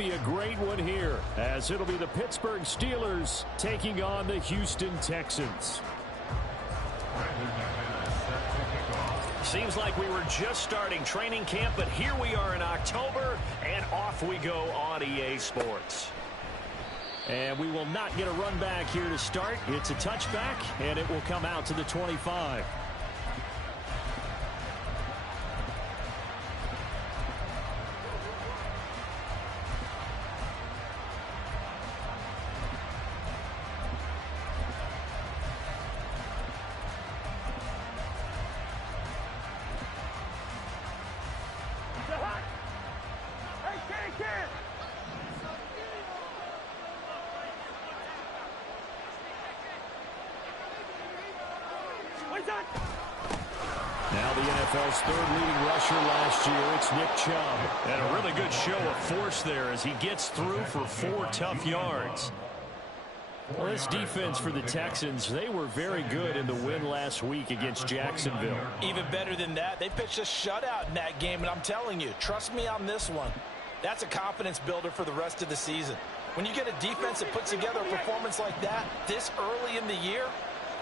be a great one here, as it'll be the Pittsburgh Steelers taking on the Houston Texans. Seems like we were just starting training camp, but here we are in October, and off we go on EA Sports. And we will not get a run back here to start. It's a touchback, and it will come out to the 25. Now the NFL's third leading rusher last year, it's Nick Chubb. And a really good show of force there as he gets through for 4 tough yards. Well, this defense for the Texans, they were very good in the win last week against Jacksonville. Even better than that, they pitched a shutout in that game, and I'm telling you, trust me on this one. That's a confidence builder for the rest of the season. When you get a defense that puts together a performance like that this early in the year,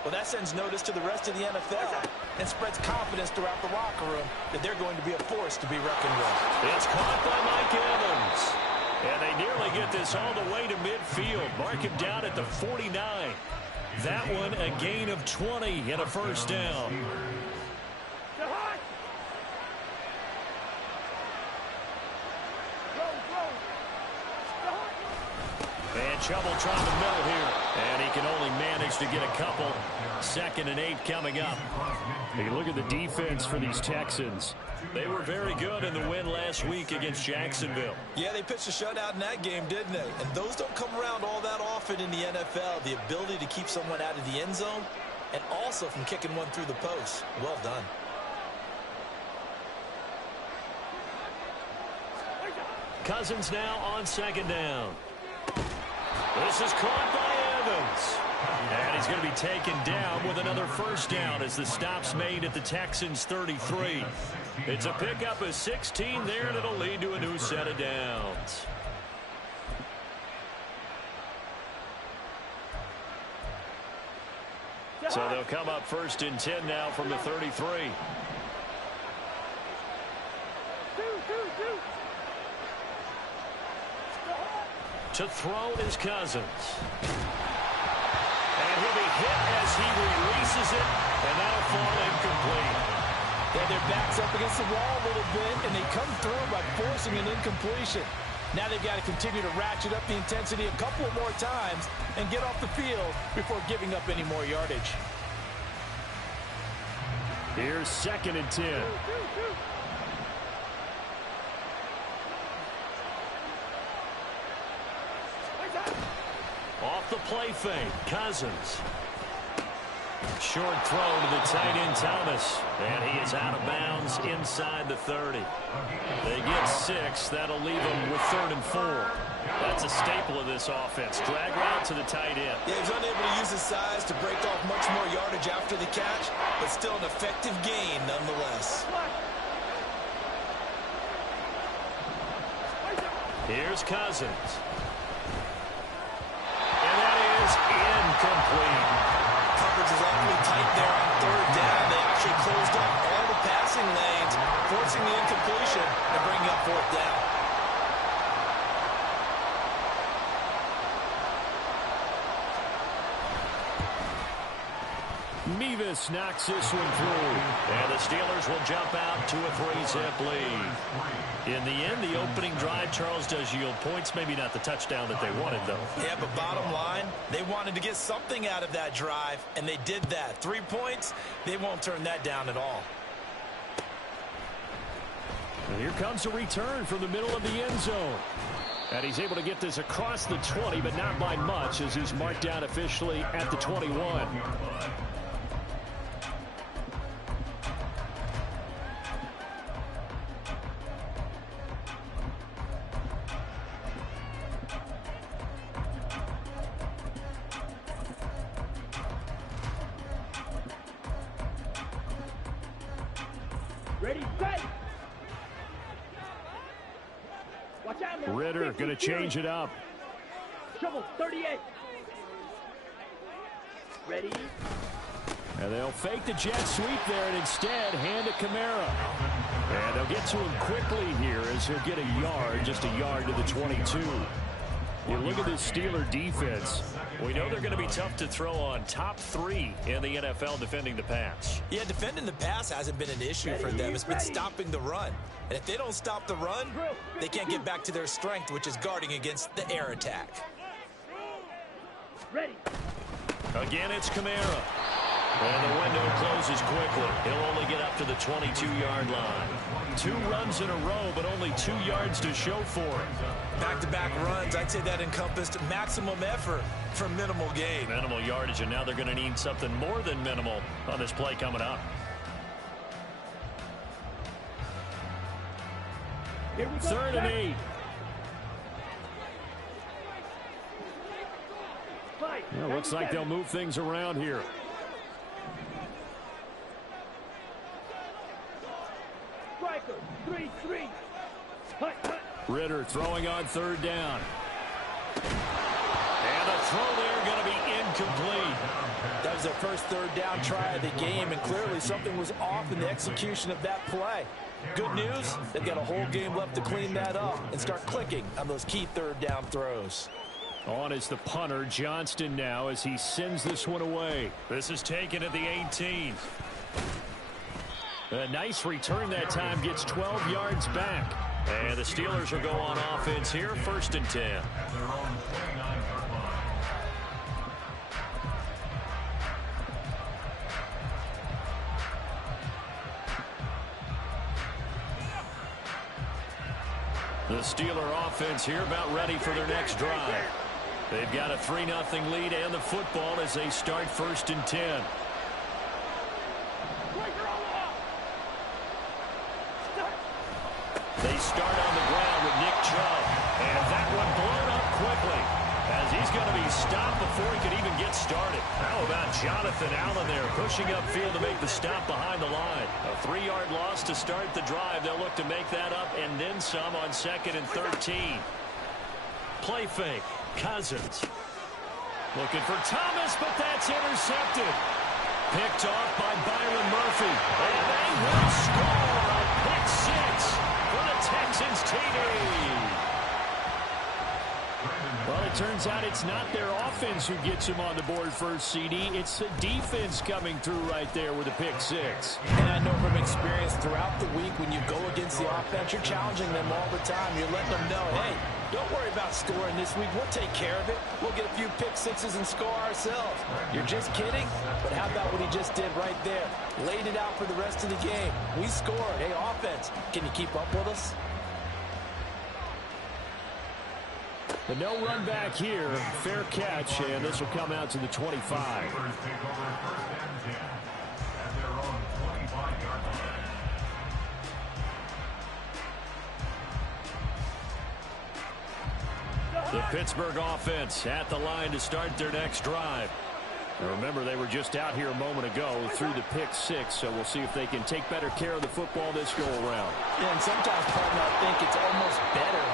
well, that sends notice to the rest of the NFL and spreads confidence throughout the locker room that they're going to be a force to be reckoned with. It's caught by Mike Evans. And they nearly get this all the way to midfield. Mark him down at the 49. That one a gain of 20 and a first down. And trouble trying to middle here. And he can only manage to get a couple. 2nd and 8 coming up. Hey, look at the defense for these Texans. They were very good in the win last week against Jacksonville. Yeah, they pitched a shutout in that game, didn't they? And those don't come around all that often in the NFL. The ability to keep someone out of the end zone and also from kicking one through the post. Well done. Cousins now on 2nd down. This is caught by Evans. And he's going to be taken down with another first down as the stop's made at the Texans' 33. It's a pickup of 16 there, and it'll lead to a new set of downs. So they'll come up 1st and 10 now from the 33. To throw is Cousins. And he'll be hit as he releases it, and that'll fall incomplete. Yeah, their back's up against the wall a little bit, and they come through by forcing an incompletion. Now they've got to continue to ratchet up the intensity a couple of more times and get off the field before giving up any more yardage. Here's 2nd and 10. Off the play fake, Cousins. Short throw to the tight end, Thomas. And he is out of bounds inside the 30. They get 6. That'll leave them with 3rd and 4. That's a staple of this offense. Drag route to the tight end. Yeah, he's unable to use his size to break off much more yardage after the catch, but still an effective gain nonetheless. Here's Cousins. And that is incomplete. Coverage is awfully tight there on 3rd down. They actually closed off all the passing lanes, forcing the incompletion and bringing up 4th down. Mevis knocks this one through. And the Steelers will jump out to a 3-zip lead. In the end, the opening drive, Charles, does yield points. Maybe not the touchdown that they wanted, though. Yeah, but bottom line, they wanted to get something out of that drive, and they did that. 3 points, they won't turn that down at all. And here comes a return from the middle of the end zone. And he's able to get this across the 20, but not by much, as he's marked down officially at the 21. Ready, set. Watch out, man. Ritter going to change it up. Trouble 38. Ready? And they'll fake the jet sweep there and instead hand it Kamara. And they'll get to him quickly here as he'll get a yard, just a yard to the 22. You look at this Steeler defense. We know they're going to be tough to throw on. Top 3 in the NFL defending the pass. Yeah, defending the pass hasn't been an issue for them. It's been stopping the run. And if they don't stop the run, they can't get back to their strength, which is guarding against the air attack. Ready. Again, it's Kamara. And the window closes quickly. He'll only get up to the 22-yard line. 2 runs in a row, but only 2 yards to show for it. Back-to-back runs, I'd say that encompassed maximum effort for minimal gain. Minimal yardage, and now they're going to need something more than minimal on this play coming up. Here we go. 3rd and 8. Fight. Well, looks like they'll move things around here. Striker 3-3. Hut, hut. Ritter throwing on 3rd down. And the throw there going to be incomplete. That was their first 3rd down try of the game, and clearly something was off in the execution of that play. Good news, they've got a whole game left to clean that up and start clicking on those key 3rd down throws. On is the punter, Johnston, now as he sends this one away. This is taken at the 18. A nice return that time, gets 12 yards back. And the Steelers will go on offense here, 1st and 10. The Steeler offense here about ready for their next drive. They've got a 3-0 lead and the football as they start 1st and 10. They start on the ground with Nick Chubb. And that one blown up quickly as he's going to be stopped before he could even get started. How about Jonathan Allen there pushing upfield to make the stop behind the line. A 3-yard loss to start the drive. They'll look to make that up and then some on 2nd and 13. Play fake. Cousins. Looking for Thomas, but that's intercepted. Picked off by Byron Murphy. And they will score a pick 6 for the Texans TD. Well, it turns out it's not their offense who gets him on the board first, CD. It's the defense coming through right there with a pick 6. And I know from experience throughout the week when you go against the offense, you're challenging them all the time. You're letting them know, hey, don't worry about scoring this week. We'll take care of it. We'll get a few pick 6s and score ourselves. You're just kidding? But how about what he just did right there? Laid it out for the rest of the game. We scored. Hey, offense, can you keep up with us? The no run back here, fair catch, and this will come out to the 25. The Pittsburgh offense at the line to start their next drive. Now remember, they were just out here a moment ago through the pick 6, so we'll see if they can take better care of the football this go around. Yeah, and sometimes, partner, I think it's almost better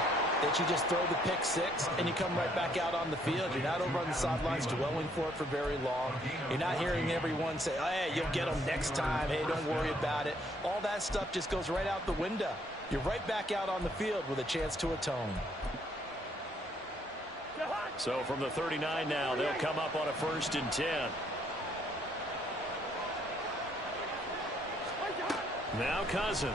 that you just throw the pick 6 and you come right back out on the field. You're not over on the sidelines dwelling for it for very long. You're not hearing everyone say, hey, you'll get them next time. Hey, don't worry about it. All that stuff just goes right out the window. You're right back out on the field with a chance to atone. So from the 39 now, they'll come up on a 1st and 10. Now Cousins.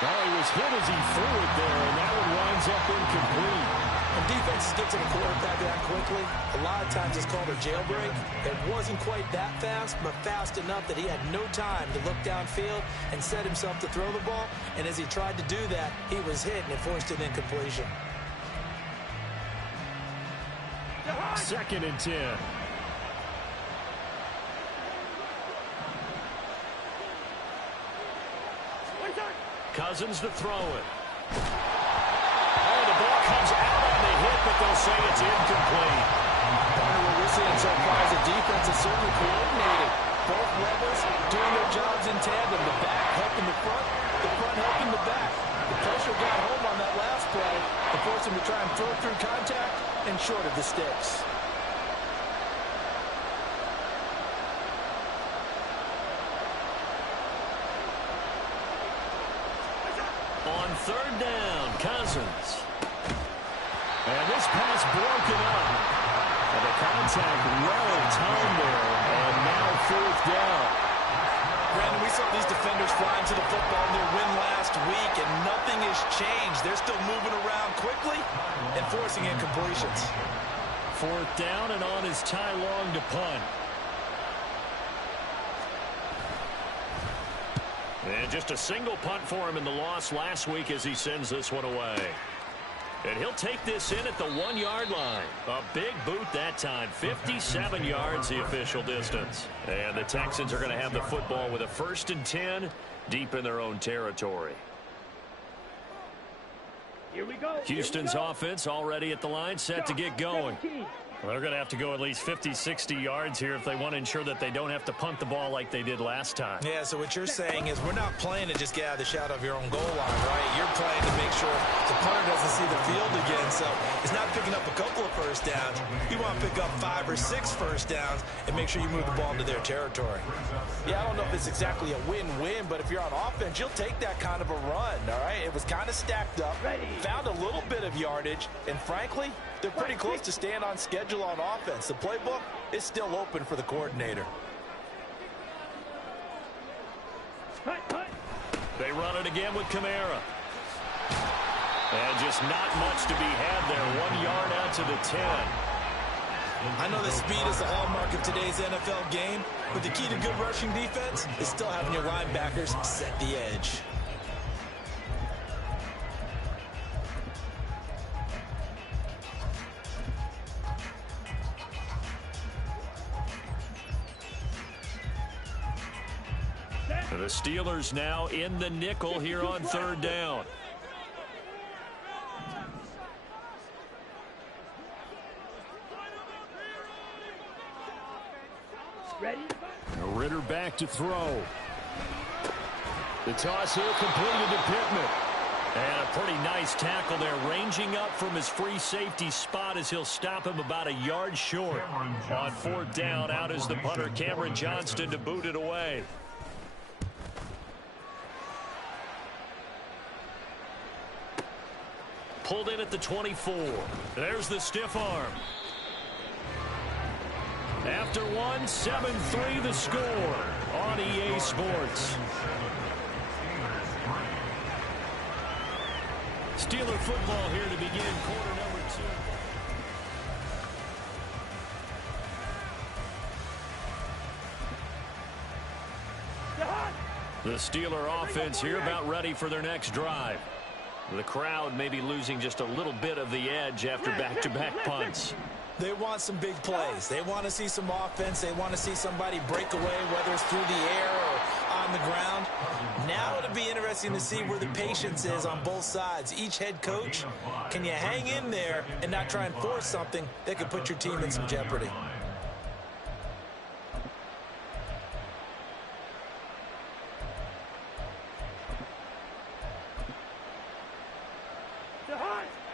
Well, he was hit as he threw it there, and that one winds up incomplete. When defenses get to the quarterback that quickly, a lot of times it's called a jailbreak. It wasn't quite that fast, but fast enough that he had no time to look downfield and set himself to throw the ball. And as he tried to do that, he was hit, and it forced an incompletion. 2nd and 10. Cousins to throw it. Oh, the ball comes out on the hit, but they'll say it's incomplete. What we're seeing so far is the defense is certainly coordinated. Both levels doing their jobs in tandem. The back helping the front front, helping the back. The pressure got home on that last play to force him to try and throw through contact and short of the sticks. On third down, Cousins. And this pass broken up. And the contact well timed there. And now fourth down. Brandon, we saw these defenders flying to the football in their win last week, and nothing has changed. They're still moving around quickly and forcing incompletions. Fourth down, and on is Ty Long to punt. And just a single punt for him in the loss last week as he sends this one away. And he'll take this in at the 1-yard line. A big boot that time. 57 yards the official distance. And the Texans are going to have the football with a 1st and 10 deep in their own territory. Here we go. Houston's offense already at the line, set to get going. 17. Well, they're going to have to go at least 50, 60 yards here if they want to ensure that they don't have to punt the ball like they did last time. Yeah, so what you're saying is we're not playing to just get out of the shadow of your own goal line, right? You're playing to make sure the punter doesn't see the field again. So it's not picking up a couple of first downs. You want to pick up 5 or 6 first downs and make sure you move the ball into their territory. Yeah, I don't know if it's exactly a win-win, but if you're on offense, you'll take that kind of a run, all right? It was kind of stacked up, found a little bit of yardage, and frankly, they're pretty close to staying on schedule on offense. The playbook is still open for the coordinator. They run it again with Kamara. And just not much to be had there. 1 yard out to the 10. I know the speed is the hallmark of today's NFL game, but the key to good rushing defense is still having your linebackers set the edge. The Steelers now in the nickel here on third down. Ready? Ritter back to throw. The toss here completed to Pittman. And a pretty nice tackle there, ranging up from his free safety spot as he'll stop him about a yard short. On fourth down, out is the punter, Cameron Johnston, to boot it away. Pulled in at the 24. There's the stiff arm. After one, 7-3 the score on EA Sports. Steeler football here to begin quarter number 2. The Steeler offense here about ready for their next drive. The crowd may be losing just a little bit of the edge after back-to-back punts. They want some big plays. They want to see some offense. They want to see somebody break away, whether it's through the air or on the ground. Now it'll be interesting to see where the patience is on both sides. Each head coach, can you hang in there and not try and force something that could put your team in some jeopardy?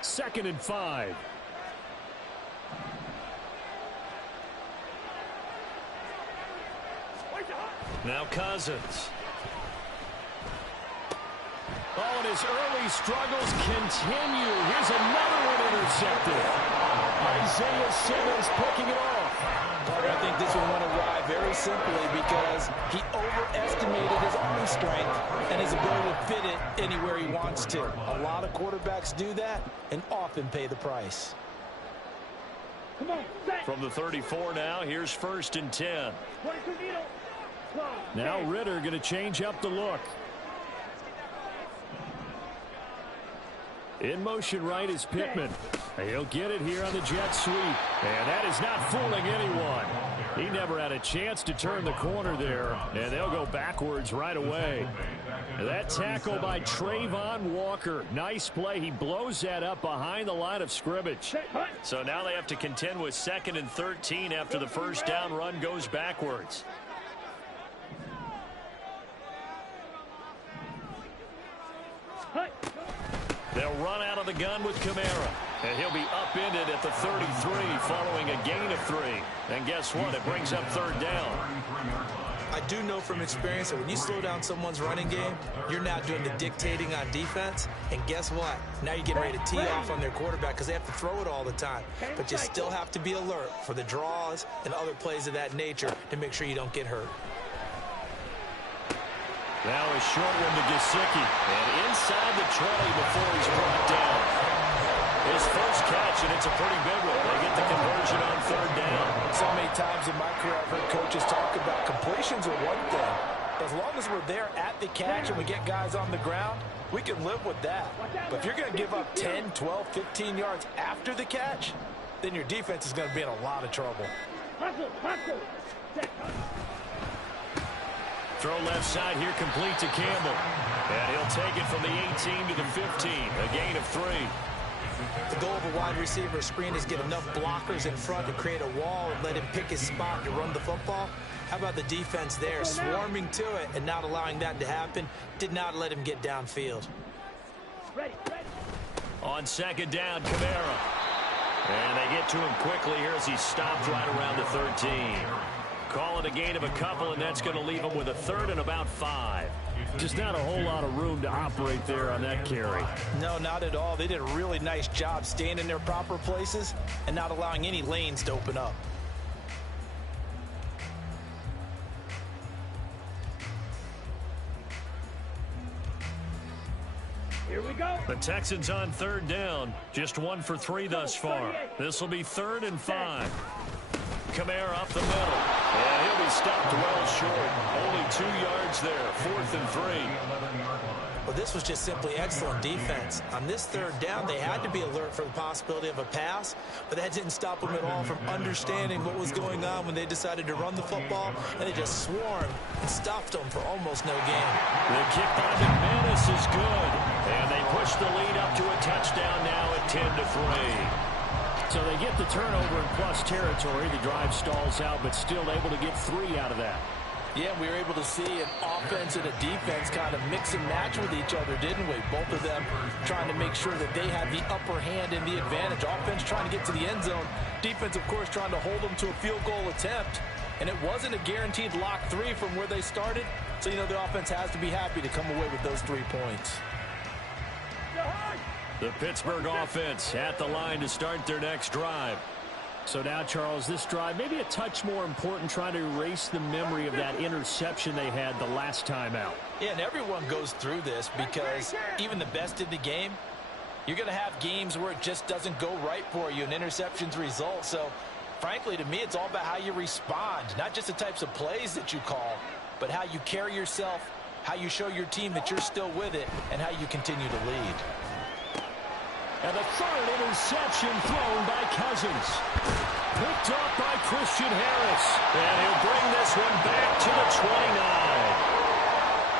Second and 5. Now Cousins. Oh, and his early struggles continue. Here's another one intercepted. Isaiah Simmons picking it off. Carter, I think this one went awry very simply because he overestimated his arm strength and his ability to fit it anywhere he wants to. A lot of quarterbacks do that and often pay the price. Come on, set. From the 34 now, here's 1st and 10. Now Ritter going to change up the look. In motion right is Pittman. He'll get it here on the jet sweep. And that is not fooling anyone. He never had a chance to turn the corner there. And they'll go backwards right away. That tackle by Trayvon Walker. Nice play. He blows that up behind the line of scrimmage. So now they have to contend with 2nd and 13 after the first down run goes backwards. They'll run out of the gun with Kamara. And he'll be upended at the 33 following a gain of 3. And guess what? It brings up third down. I do know from experience that when you slow down someone's running game, you're now doing the dictating on defense. And guess what? Now you're getting ready to tee off on their quarterback because they have to throw it all the time. But you still have to be alert for the draws and other plays of that nature to make sure you don't get hurt. Now a short one to Gesicki. And inside the 20 before he's brought down. His first catch, and it's a pretty big one. They get the conversion on third down. So many times in my career I've heard coaches talk about completions are one thing. As long as we're there at the catch and we get guys on the ground, we can live with that. But if you're going to give up 10, 12, 15 yards after the catch, then your defense is going to be in a lot of trouble. Throw left side here, complete to Campbell. And he'll take it from the 18 to the 15. A gain of 3. The goal of a wide receiver screen is get enough blockers in front to create a wall and let him pick his spot to run the football. How about the defense there, swarming to it and not allowing that to happen? Did not let him get downfield. On second down, Kamara. And they get to him quickly here as he stopped right around the 13. Call it a gain of a couple, and that's going to leave him with a third and about 5. Just not a whole lot of room to operate there on that carry. No, not at all. They did a really nice job staying in their proper places and not allowing any lanes to open up. Here we go. The Texans on third down. Just 1 for 3 thus far. This will be 3rd and 5. Kamara up the middle. And he'll be stopped well short. Only 2 yards there. 4th and 3. Well, this was just simply excellent defense. On this third down, they had to be alert for the possibility of a pass, but that didn't stop them at all from understanding what was going on when they decided to run the football, and they just swarmed and stuffed them for almost no gain. The kick by McManus is good, and they push the lead up to a touchdown now at 10 to 3. So they get the turnover in plus territory. The drive stalls out, but still able to get 3 out of that. Yeah, we were able to see an offense and a defense kind of mix and match with each other, didn't we? Both of them trying to make sure that they had the upper hand and the advantage. Offense trying to get to the end zone. Defense, of course, trying to hold them to a field goal attempt. And it wasn't a guaranteed lock 3 from where they started. So, you know, the offense has to be happy to come away with those 3 points. The Pittsburgh offense at the line to start their next drive. So now, Charles, this drive maybe a touch more important, trying to erase the memory of that interception they had the last time out. Yeah, and everyone goes through this because even the best in the game, you're going to have games where it just doesn't go right for you and interceptions result. So, frankly, to me, it's all about how you respond, not just the types of plays that you call, but how you carry yourself, how you show your team that you're still with it, and how you continue to lead. And the 3rd interception thrown by Cousins. Picked up by Christian Harris. And he'll bring this one back to the 29.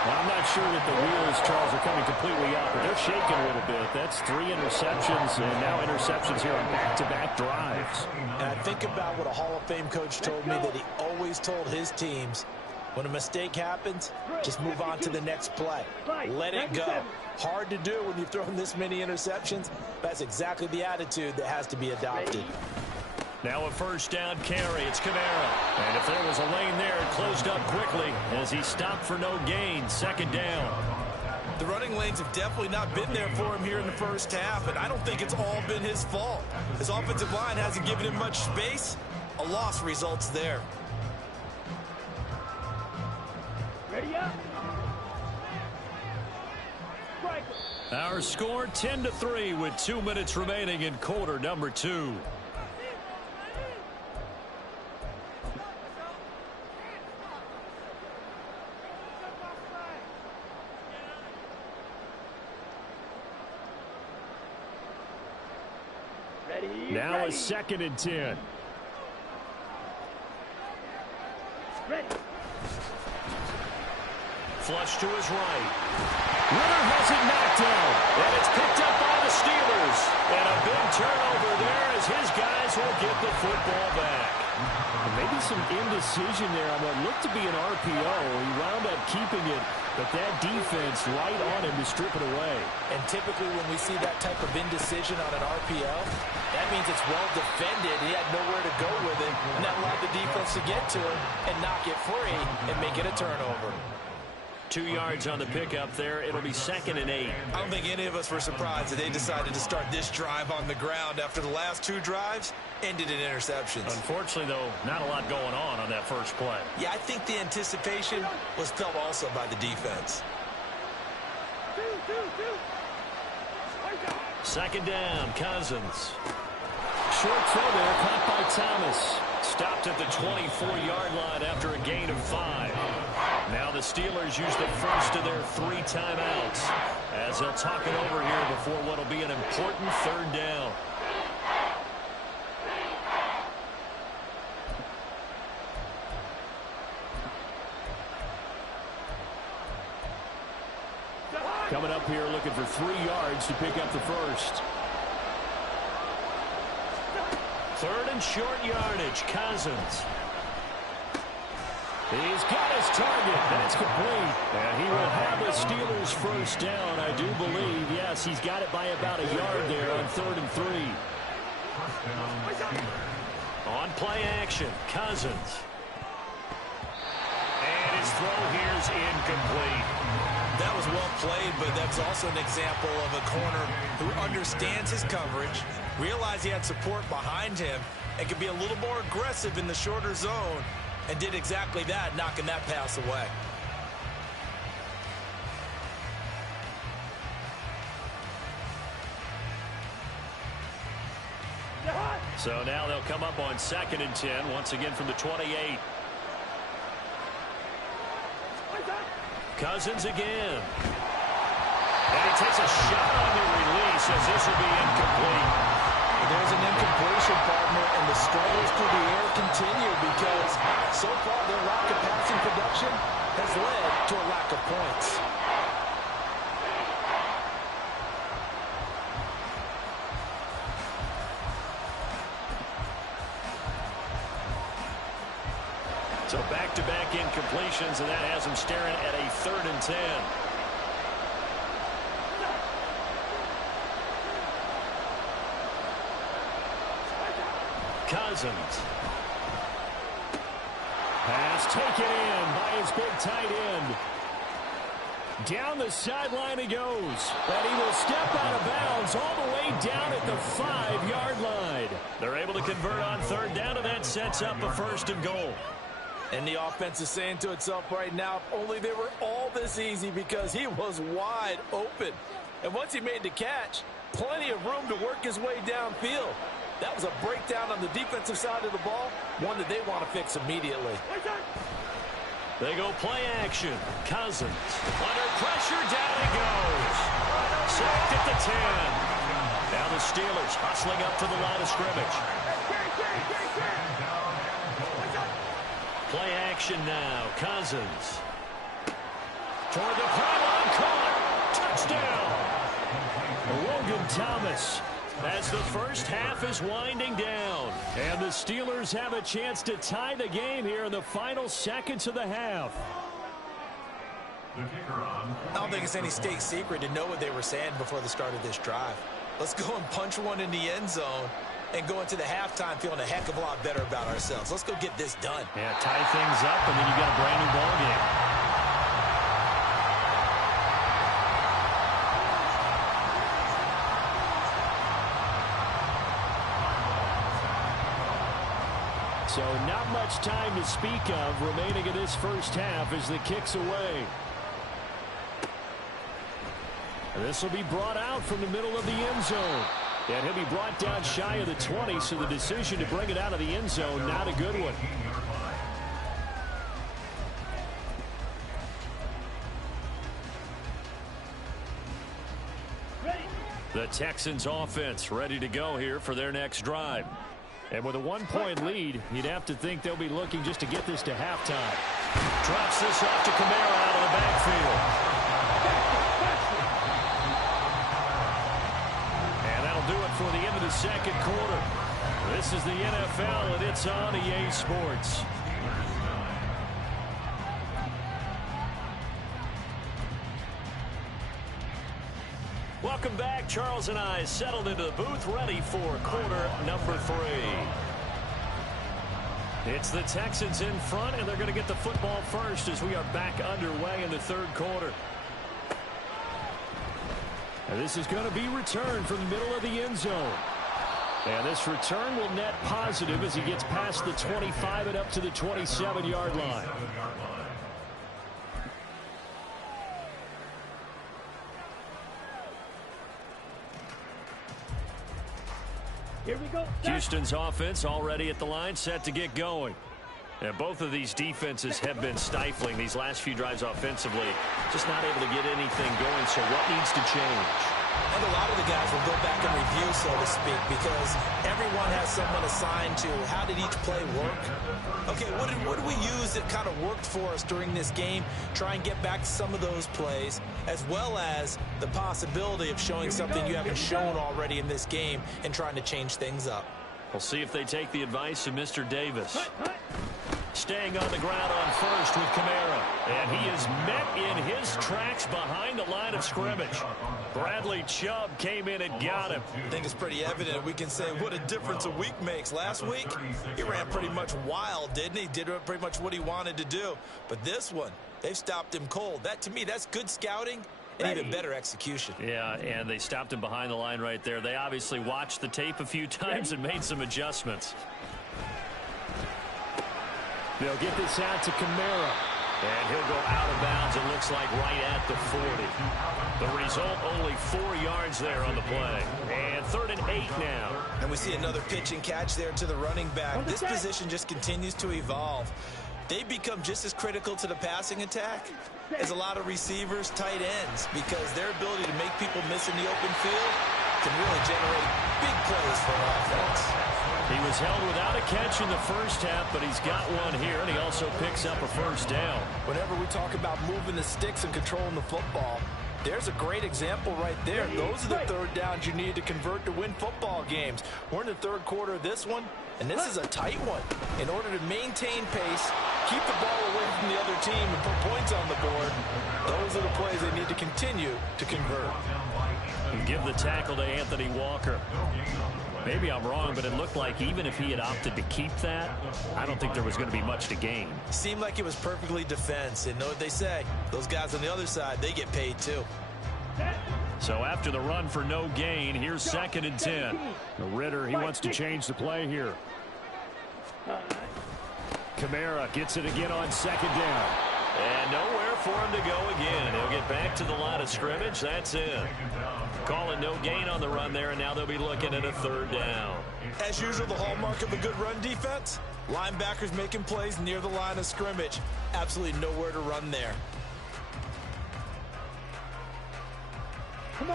Well, I'm not sure that the wheels, Charles, are coming completely out, but they're shaking a little bit. That's 3 interceptions, and now interceptions here on back-to-back drives. And I think about what a Hall of Fame coach told me, that he always told his teams, when a mistake happens, just move on to the next play. Let it go. Hard to do when you've thrown this many interceptions. That's exactly the attitude that has to be adopted. Now a first down carry. It's Kamara. And if there was a lane there, it closed up quickly as he stopped for no gain. 2nd down. The running lanes have definitely not been there for him here in the first half, and I don't think it's all been his fault. His offensive line hasn't given him much space. A loss results there. Ready up. Our score 10 to 3 with 2 minutes remaining in quarter number 2. Now a 2nd and 10. Ready. Flush to his right. Ritter has it knocked down. And it's picked up by the Steelers. And a big turnover there as his guys will get the football back. Maybe some indecision there on what looked to be an RPO. He wound up keeping it, but that defense right on him to strip it away. And typically when we see that type of indecision on an RPO, that means it's well defended. He had nowhere to go with it, and that allowed the defense to get to him and knock it free and make it a turnover. 2 yards on the pickup there. It'll be 2nd and 8. I don't think any of us were surprised that they decided to start this drive on the ground after the last 2 drives ended in interceptions. Unfortunately, though, not a lot going on that first play. Yeah, I think the anticipation was felt also by the defense. 2nd down, Cousins. Short throw there, caught by Thomas. Stopped at the 24-yard line after a gain of 5. Now the Steelers use the first of their 3 timeouts as they'll talk it over here before what will be an important 3rd down. Coming up here looking for 3 yards to pick up the first. 3rd and short yardage, Cousins. He's got his target, and it's complete. And he will have the Steelers first down, I do believe. Yes, he's got it by about a yard there on 3rd and 3. On play action, Cousins. And his throw here's incomplete. That was well played, but that's also an example of a corner who understands his coverage, realized he had support behind him, and could be a little more aggressive in the shorter zone, and did exactly that, knocking that pass away. So now they'll come up on 2nd and 10, once again from the 28. Cousins again. And he takes a shot on the release as this will be incomplete. There's an incompletion, partner, and the struggles through the air continue because so far their lack of passing production has led to a lack of points. So back-to-back incompletions, and that has him staring at a 3rd and 10. Cousins. Pass taken in by his big tight end. Down the sideline he goes. And he will step out of bounds all the way down at the 5-yard line. They're able to convert on 3rd down, and that sets up a 1st and goal. And the offense is saying to itself right now, if only they were all this easy, because he was wide open. And once he made the catch, plenty of room to work his way downfield. That was a breakdown on the defensive side of the ball, one that they want to fix immediately. They go play action. Cousins. Under pressure, down he goes. Sacked at the 10. Now the Steelers hustling up to the line of scrimmage. Play action now. Cousins. Toward the pylon, caught. Touchdown. Logan Thomas. As the first half is winding down. And the Steelers have a chance to tie the game here in the final seconds of the half. I don't think it's any state secret to know what they were saying before the start of this drive. Let's go and punch one in the end zone and go into the halftime feeling a heck of a lot better about ourselves. Let's go get this done. Yeah, tie things up, and then you got a brand new ball game. So not much time to speak of remaining in this first half as the kick's away. And this will be brought out from the middle of the end zone. And he'll be brought down shy of the 20, so the decision to bring it out of the end zone, not a good one. The Texans offense ready to go here for their next drive. And with a 1-point lead, you'd have to think they'll be looking just to get this to halftime. Drops this off to Kamara out of the backfield. And that'll do it for the end of the second quarter. This is the NFL, and it's on EA Sports. Welcome back. Charles and I settled into the booth, ready for quarter number 3. It's the Texans in front, and they're going to get the football first as we are back underway in the third quarter. And this is going to be returned from the middle of the end zone. And this return will net positive as he gets past the 25 and up to the 27-yard line. Here we go. Houston's offense already at the line, set to get going. And both of these defenses have been stifling these last few drives offensively. Just not able to get anything going, so what needs to change? And a lot of the guys will go back and review, so to speak, because everyone has someone assigned to how did each play work. Okay, what did we use that kind of worked for us during this game? Try and get back to some of those plays, as well as the possibility of showing something you haven't shown already in this game and trying to change things up. We'll see if they take the advice of Mr. Davis. Staying on the ground on first with Kamara. And he is met in his tracks behind the line of scrimmage. Bradley Chubb came in and got him. I think it's pretty evident. We can say what a difference a week makes. Last week, he ran pretty much wild, didn't he? Did pretty much what he wanted to do. But this one, they've stopped him cold. That, to me, that's good scouting and even better execution. Yeah, and they stopped him behind the line right there. They obviously watched the tape a few times and made some adjustments. They'll get this out to Kamara. And he'll go out of bounds, it looks like, right at the 40. The result, only 4 yards there on the play. And 3rd and 8 now. And we see another pitch and catch there to the running back. This position just continues to evolve. They become just as critical to the passing attack as a lot of receivers, tight ends, because their ability to make people miss in the open field can really generate big plays for an offense. He was held without a catch in the first half, but he's got one here, and he also picks up a first down. Whenever we talk about moving the sticks and controlling the football, there's a great example right there. Those are the third downs you need to convert to win football games. We're in the third quarter of this one, and this is a tight one. In order to maintain pace, keep the ball away from the other team, and put points on the board, those are the plays they need to continue to convert. And give the tackle to Anthony Walker. Maybe I'm wrong, but it looked like even if he had opted to keep that, I don't think there was going to be much to gain. Seemed like it was perfectly defense. And know what they say? Those guys on the other side, they get paid too. So after the run for no gain, here's 2nd and 10. Ritter, he wants to change the play here. Kamara gets it again on 2nd down. And nowhere for him to go again. He'll get back to the line of scrimmage. That's it. Calling no gain on the run there, and now they'll be looking at a 3rd down. As usual, the hallmark of a good run defense, linebackers making plays near the line of scrimmage. Absolutely nowhere to run there.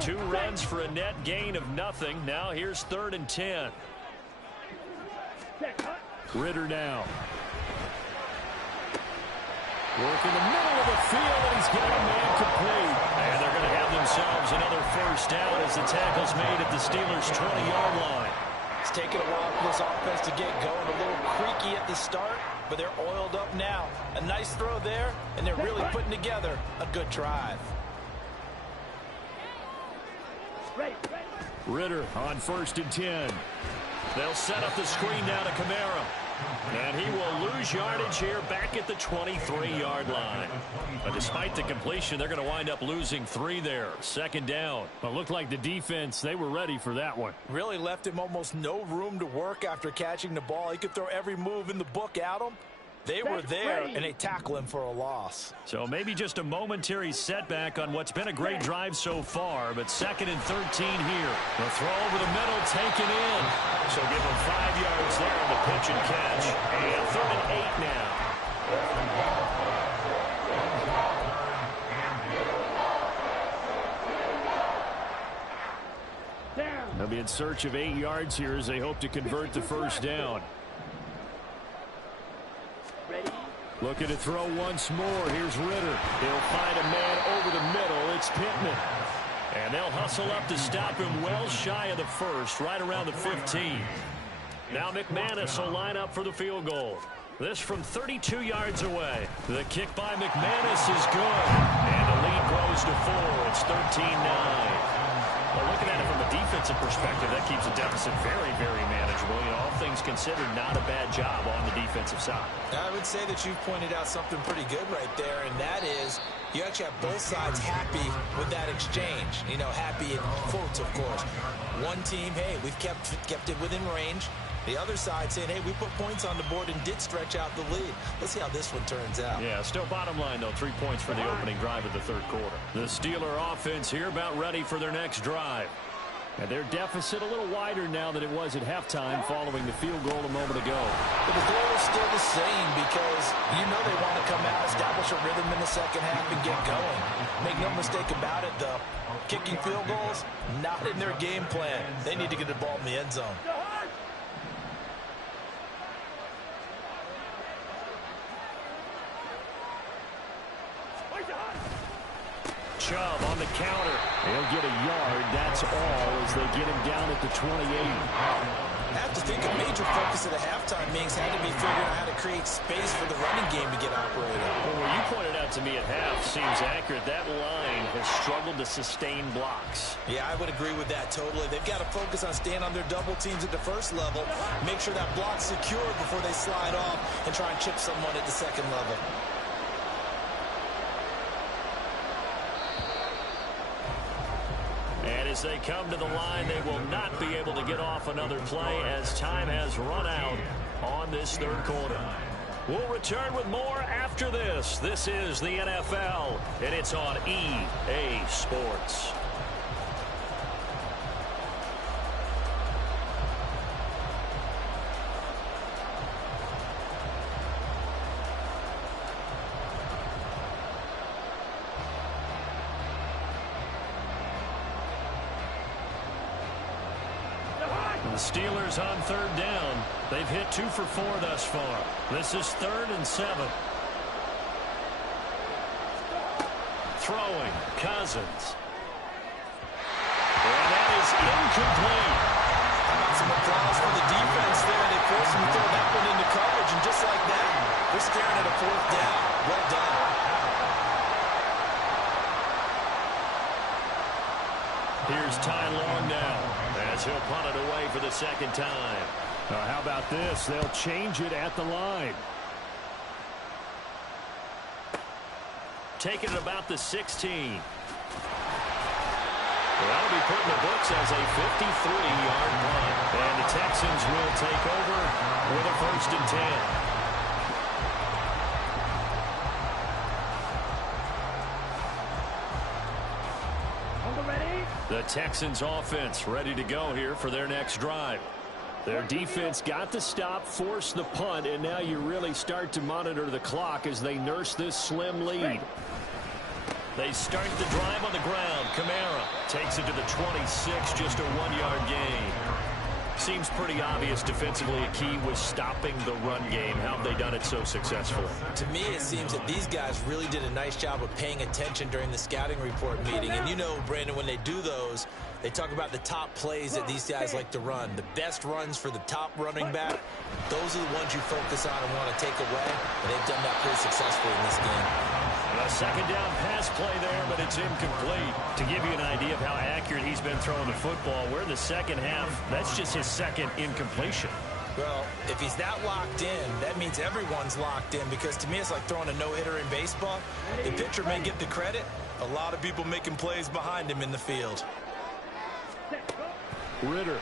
2 runs for a net gain of nothing. Now here's 3rd and 10. Ritter now. Work in the middle of the field, and he's got a man complete. And they're going to have themselves another first down as the tackle's made at the Steelers' 20-yard line. It's taken a while for this offense to get going. A little creaky at the start, but they're oiled up now. A nice throw there, and they're really putting together a good drive. Ritter on 1st and 10. They'll set up the screen now to Kamara. And he will lose yardage here back at the 23-yard line. But despite the completion, they're going to wind up losing 3 there. 2nd down. But looked like the defense, they were ready for that one. Really left him almost no room to work after catching the ball. He could throw every move in the book at him. They were there, and they tackle him for a loss. So maybe just a momentary setback on what's been a great drive so far, but 2nd and 13 here. The throw over the middle taken in. So give him 5 yards there on the pitch and catch. And 3rd and 8 now. They'll be in search of 8 yards here as they hope to convert the first down. Looking to throw once more. Here's Ritter. He'll find a man over the middle. It's Pittman. And they'll hustle up to stop him well shy of the first, right around the 15. Now McManus will line up for the field goal. This from 32 yards away. The kick by McManus is good. And the lead grows to 4. It's 13-9. Well, looking at it from a defensive perspective, that keeps the deficit very, very manageable. You know, all things considered, not a bad job on the defensive side. I would say that you've pointed out something pretty good right there, and that is you actually have both sides happy with that exchange. You know, happy in quotes, of course. One team, hey, we've kept it within range. The other side saying, hey, we put points on the board and did stretch out the lead. Let's see how this one turns out. Yeah, still bottom line, though, 3 points for the opening drive of the third quarter. The Steeler offense here about ready for their next drive. And their deficit a little wider now than it was at halftime following the field goal a moment ago. But the goal is still the same because you know they want to come out, establish a rhythm in the second half, and get going. Make no mistake about it, though. Kicking field goals, not in their game plan. They need to get the ball in the end zone. Chubb on the counter. They'll get a yard, that's all, as they get him down at the 28. I have to think a major focus of the halftime meetings had to be figuring out how to create space for the running game to get operated. Well, what you pointed out to me at half seems accurate. That line has struggled to sustain blocks. Yeah, I would agree with that totally. They've got to focus on staying on their double teams at the first level, make sure that block's secure before they slide off and try and chip someone at the second level. And as they come to the line, they will not be able to get off another play as time has run out on this third quarter. We'll return with more after this. This is the NFL, and it's on EA Sports. The Steelers on third down. They've hit 2 for 4 thus far. This is 3rd and 7. Throwing, Cousins. And that is incomplete. How about some applause for the defense there? They forced him to throw that one into coverage, and just like that, they're staring at a 4th down. Well done. Here's Ty Long now, as he'll punt it away for the second time. How about this? They'll change it at the line. Taking it about the 16. Well, that'll be put in the books as a 53-yard punt. And the Texans will take over with a 1st and 10. The Texans offense ready to go here for their next drive. Their defense got the stop, forced the punt, and now you really start to monitor the clock as they nurse this slim lead. They start the drive on the ground. Kamara takes it to the 26, just a 1-yard gain. Seems pretty obvious defensively a key was stopping the run game. How have they done it so successfully? To me, it seems that these guys really did a nice job of paying attention during the scouting report meeting. And you know, Brandon, when they do those, they talk about the top plays that these guys like to run. The best runs for the top running back, those are the ones you focus on and want to take away. And they've done that pretty successfully in this game. A second down pass play there, but it's incomplete. To give you an idea of how accurate he's been throwing the football, we're in the second half. That's just his second incompletion. Well, if he's that locked in, that means everyone's locked in, because to me it's like throwing a no-hitter in baseball. The pitcher may get the credit. A lot of people making plays behind him in the field. Ritter